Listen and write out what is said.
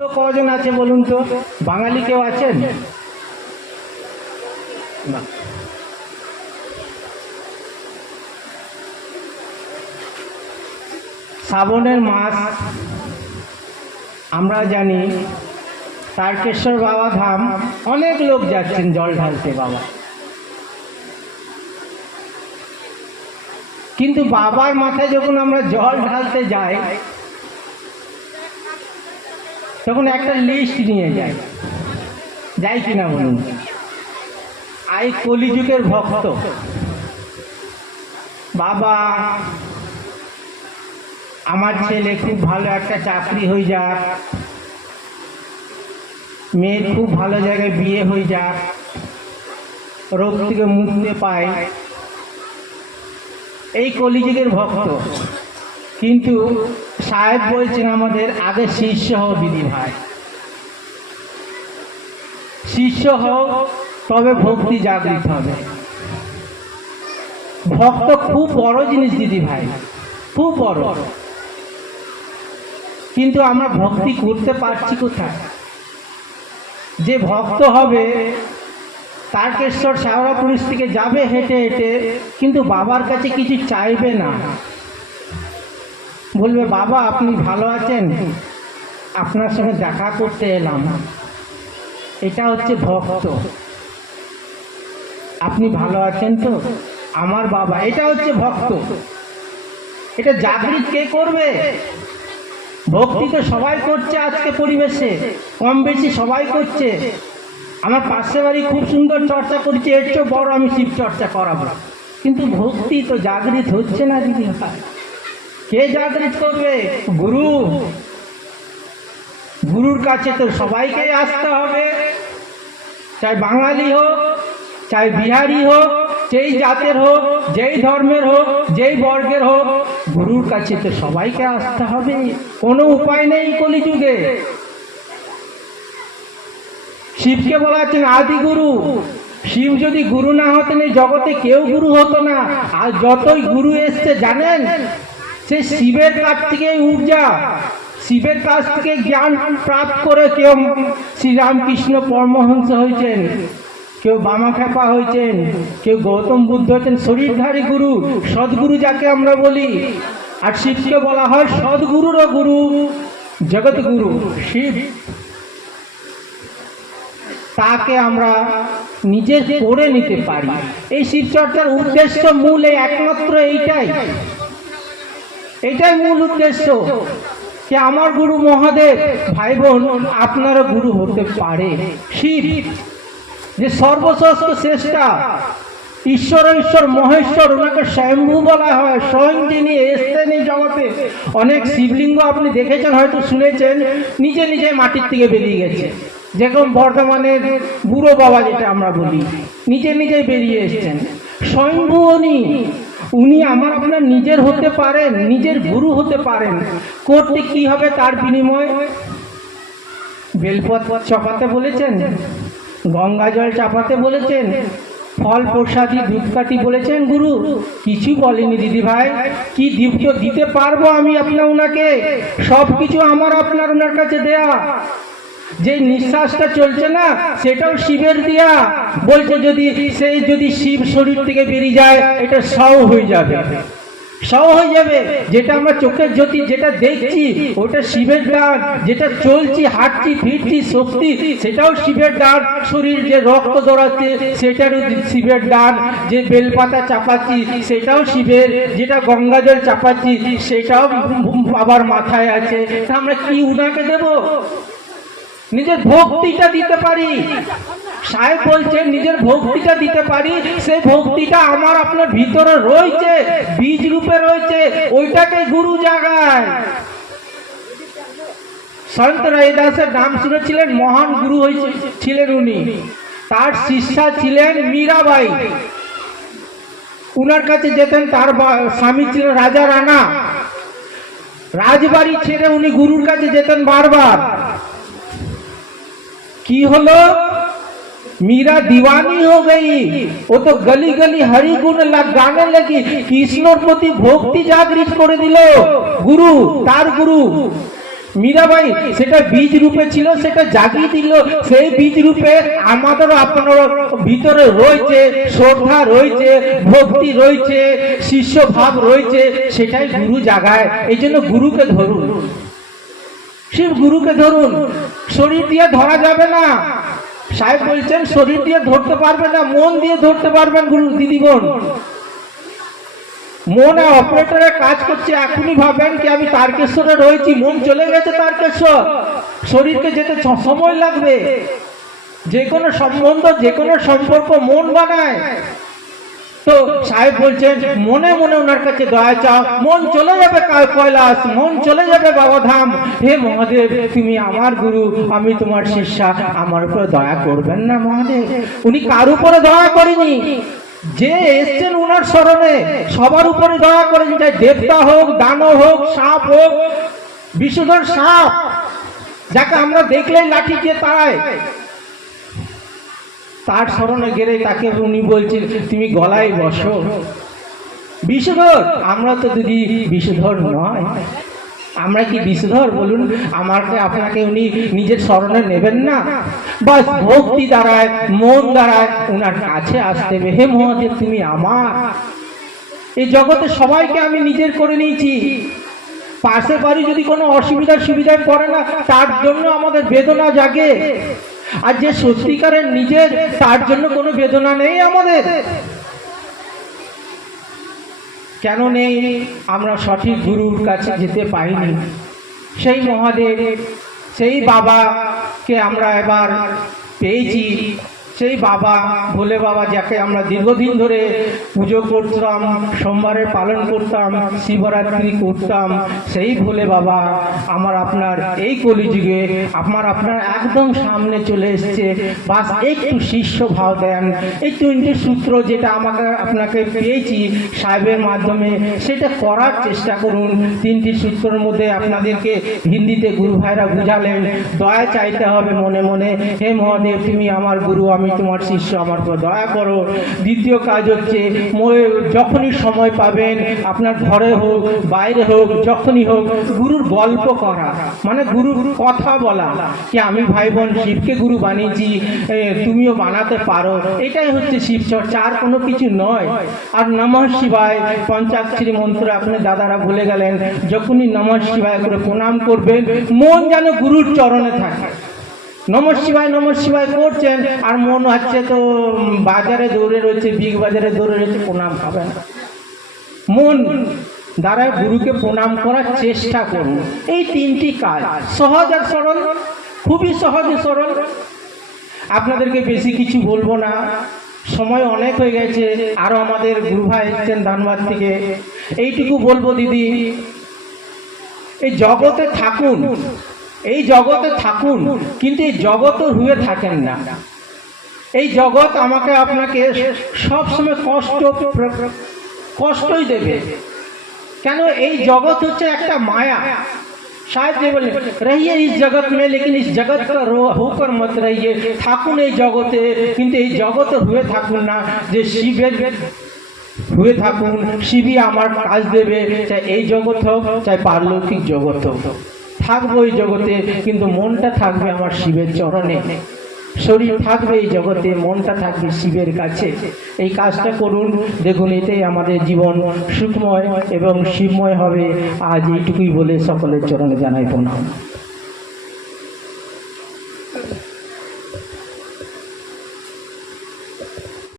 তো কজন আছে বলুন তো? বাঙালি কেউ আছেন? না। শ্রাবণের মাস আমরা জানি, তারকেশ্বর বাবা ধাম অনেক লোক যাচ্ছেন জল ঢালতে বাবা। কিন্তু বাবার মাথায় যখন আমরা জল ঢালতে যাই তখন একটা লিস্ট নিয়ে যাই কিনা বলুন? আই কলিযুগের ভক্ত বাবা, আমার ছেলে খুব ভালো একটা চাকরি হয়ে যাক, মেয়ের খুব ভালো জায়গায় বিয়ে হয়ে যাক, রোগ থেকে মুক্তি পায়, এই কলিযুগের ভক্ত। কিন্তু সাহেব বলছেন আমাদের আগে শিষ্য হও দিদি ভাই, শিষ্য হও তবে ভক্তি জাগৃত হবে। ভক্ত খুব বড় জিনিস দিদি ভাই, খুব বড়। কিন্তু আমরা ভক্তি করতে পারছি কোথায়? যে ভক্ত হবে তারকেশ্বর শেওড়াপুর থেকে যাবে হেঁটে হেঁটে, কিন্তু বাবার কাছে কিছু চাইবে না, বলবে বাবা আপনি ভালো আছেন, আপনার সঙ্গে দেখা করতে এলাম। এটা হচ্ছে ভক্ত। আপনি ভালো আছেন তো, আমার বাবা, এটা হচ্ছে ভক্ত। এটা জাগৃত কে করবে? ভক্তি তো সবাই করছে আজকে পরিবেশে, কম বেশি সবাই করছে। আমার পাশে বাড়ি খুব সুন্দর চর্চা করছে, এর চেয়ে বড় আমি শিব চর্চা করাবো, কিন্তু ভক্তি তো জাগৃত হচ্ছে না দিদি ভাই। কে জাগৃত করবে? গুরু। গুরুর কাছে তো সবাইকে আসতে হবে, চাই বাঙালি হোক, চাই বিহারি হোক, যেই জাতের হোক, যেই ধর্মের হোক, যেই বর্গের হোক, গুরুর কাছে তো সবাইকে আসতে হবে। কোনো উপায় নেই কলিযুগে। শিবকে বলা হচ্ছেন আদি গুরু। শিব যদি গুরু না হতেন এই জগতে কেউ গুরু হতো না। আর যতই গুরু এসছে জানেন, সে শিবের কাছ থেকে ঊর্জা, শিবের কাছ থেকে জ্ঞান প্রাপ্ত করে কেউ শ্রীরামকৃষ্ণ পরমহংস হয়েছেন, কেউ বামাখ্যাপা হয়েছেন, কেউ গৌতম বুদ্ধ হয়েছেন। শরীরধারী গুরু, সদ্গুরু যাকে আমরা বলি। আর শিবকে বলা হয় সদ্গুরুরও গুরু, জগৎগুরু শিব। তাকে আমরা নিজে করে নিতে পারি। এই শিবচর্চার উদ্দেশ্য মূল একমাত্র এইটাই মূল উদ্দেশ্য, যে আমার গুরু মহাদেব, ভাই বোন আপনারও গুরু হতে পারে শিব, যে সর্বশ্রেষ্ঠ শ্রেষ্ঠা, ঈশ্বর মহেশ্বর, ওনাকে স্বয়ম্ভু বলা হয়। স্বয়ং যিনি এসছেন এই জগতে। অনেক শিবলিঙ্গ আপনি দেখেছেন, হয়তো শুনেছেন, নিজে নিজে মাটির থেকে বেরিয়ে গেছে। যেরকম বর্ধমানের বুড়ো বাবা যেটা আমরা বলি, নিজে নিজে বেরিয়ে এসছেন। স্বয়ম্ভু উনি আমার আপনার নিজের হতে পারেন, নিজের গুরু হতে পারেন। করতে কি হবে তার বিনিময়? বেলপত্র চাপাতে বলেছেন, গঙ্গা জল চাপাতে বলেছেন, ফল প্রসাদী ধূপকাঠি বলেছেন গুরু? কিছু বলেনি দিদি ভাই। কি দিতে পারবো আমি আপনার ওনাকে? সব কিছু আমার আপনার ওনার কাছে দেয়া। যে নিঃশ্বাসটা চলছে না সেটাও শিবের দিয়া। বলছে যদি শিব শরীর থেকে বেরিয়ে যায়, এটা সও হয়ে যাবে। যেটা আমরা চোখের জ্যোতি যেটা দেখছি ওটা শিবের দান, যেটা চলছি হাঁটছি ফিরছি শক্তি সেটাও শিবের দান, শরীর যে রক্ত দৌড়াচ্ছে সেটারও শিবের দান, যে বেলপাতা চাপাচ্ছি সেটাও শিবের, যেটা গঙ্গা জল চাপাচ্ছি সেটাও বাবার মাথায় আছে। আমরা কি উনাকে দেব? নিজের ভক্তিটা দিতে পারি। সাহেব বলছেন নিজের ভক্তিটা দিতে পারি। সেই ভক্তিটা আমার আপনার ভিতরে রয়েছে, বীজ রূপে রয়েছে, ওইটাকে গুরু জাগায়। সন্ত রায়দাসের নাম শুনেছিলেন, মহান গুরু ছিলেন উনি। তার শিষ্যা ছিলেন মীরাবাই। উনার কাছে যেতেন, তার স্বামী ছিলেন রাজা রানা। রাজবাড়ি ছেড়ে উনি গুরুর কাছে যেতেন বারবার। কি হলো? मीरा दीवानी हो गई, वो तो गली गली हरि गुण गाने लगी। कृष्णर प्रति भक्ति जागृत करे दिल गुरु, तार गुरु। মীরাবাই সেটা বীজ রূপে ছিল, সেটা জাগিয়ে দিল। সেই বীজ রূপে আমাদেরও আপনার ভিতরে রয়েছে শ্রদ্ধা, রয়েছে ভক্তি, রয়েছে শিষ্য ভাব রয়েছে, সেটাই গুরু জাগায়। এই জন্য গুরুকে ধরুন, শিব গুরুকে ধরুন। শরীর দিয়ে ধরা যাবে না, সাহেব বলছেন শরীর দিয়ে ধরতে পারবে না, মন দিয়ে ধরতে পারবেন গুরু দিদি বোন। মনে অপারেটরে কাজ করছে, এখনই ভাবেন কি আমি তারকেশ্বরে রয়েছি, মন চলে গেছে তারকেশ্বর, শরীরকে যেতে সময় লাগবে। যে কোনো সম্বন্ধ, যে কোনো সম্পর্ক মন বানায়। তো সাহেব বলছেন মনে মনে ওনার কাছে দয়া চাও, মন চলে যাবে কৈলাস, মন চলে যাবে বাবাধাম। হে মহাদেব, তুমি আমার গুরু, আমি তোমার শিষ্যা, আমার উপরে দয়া করবেন না মহাদেব? উনি কার উপরে দয়া করেনি? যে এসছেন উনার স্মরণে সবার উপরে দয়া করেন, চাই দেবতা হোক, দানব হোক, সাপ হোক, বিষধর সাপ যাকে আমরা দেখলেই লাঠি দিয়ে তাড়ায়, তার স্মরণে গেলে তাকে উনি বলছেন তুমি গলায় বসো। বিষধর আমরা তো দিদি বিষধর নয়, আমরা কি বিষধর বলুন? আমাকে আপনাকে উনি নিজের স্মরণে নেবেন না? বাস ভক্তি দ্বারায়, মন দ্বারায় উনার কাছে আসতে হবে। হে মহাদেব, তুমি আমার। এই জগতে সবাইকে আমি নিজের করে নিয়েছি। পাশে বাড়ি যদি কোনো সুবিধায় পড়ে না, তার জন্য আমাদের বেদনা জাগে। আর যে সত্যিকারের নিজের, তার জন্য কোনো বেদনা নেই আমাদের। কেন নেই? আমরা সঠিক গুরুর কাছে যেতে পাইনি। সেই মহাদেব, সেই বাবাকে আমরা এবার পেয়েছি। সেই বাবা, ভোলে বাবা, যাকে আমরা দীর্ঘদিন ধরে পুজো করতাম, সোমবারে পালন করতাম, শিবরাত্রি করতাম, সেই ভোলে বাবা আমার আপনার এই কলিযুগে আপনার একদম সামনে চলে এসছে। বাস একটু শিষ্য ভাব দেন। এই 3টে সূত্র যেটা আপনাকে পেয়েছি সাহেবের মাধ্যমে, সেটা করার চেষ্টা করুন। 3টি সূত্রের মধ্যে আপনাদেরকে হিন্দিতে গুরু ভাইরা বুঝালেন। দয়া চাইতে হবে মনে মনে, হে মহাদেব, তুমি আমার গুরু, আমি তোমার শিষ্য, আমার উপর দয়া করো। দ্বিতীয় কাজ হচ্ছে যখনই সময় পাবেন, আপনার ঘরে হোক বাইরে হোক, যখনই হোক, গুরুর গল্প করা, মানে গুরুর কথা বলা, কি আমি ভাই বোন শিবকে গুরু বানিয়েছি, তুমিও বানাতে পারো। এটাই হচ্ছে শিব চর্চা, আর কোনো কিছু নয়। আর নমঃ শিবায় পঞ্চাক্ষরী মন্ত্র আপনার দাদারা ভুলে গেলেন। যখনই নমঃ শিবায় করে প্রণাম করবেন, মন যেন গুরুর চরণে থাকে। নমঃ শিবায় করছেন আর মন হচ্ছে তো বাজারে দৌড়ে রয়েছে, বিগ বাজারে দৌড়ে রয়েছে, প্রণাম হবে না। মন দ্বারা গুরুকে প্রণাম করার চেষ্টা করুন। এই 3টি কাজ সহজ আর সরল, খুবই সহজ সরল। আপনাদেরকে বেশি কিছু বলবো না, সময় অনেক হয়ে গেছে। আরো আমাদের গুরু ভাই এসছেন ধানবাদ থেকে। এইটুকু বলবো দিদি, এই জগতে থাকুন, এই জগতে থাকুন, কিন্তু এই জগৎ হয়ে থাকেন না। এই জগৎ আমাকে আপনাকে সবসময় কষ্টই দেবে। কেন? এই জগৎ হচ্ছে একটা মায়া। शायद ये बोले रहिए इस जगत में, लेकिन इस जगत का होकर मत रहिए। থাকুন এই জগতে, কিন্তু এই জগতে হয়ে থাকুন না যে শিবের হয়ে থাকুন। শিবই আমার কাজ দেবে, চাই এই জগৎ হোক, চাই পারলৌকিক জগৎ হোক। থাকবো এই জগতে, কিন্তু মনটা থাকবে আমার শিবের চরণে। শরীর থাকবে এই জগতে, মনটা থাকবে শিবের কাছে। এই কাজটা করুন, দেখুন এটাই আমাদের জীবন সুখময় এবং শিবময় হবে। আজ এইটুকুই বলে সকলের চরণে জানাই প্রণাম।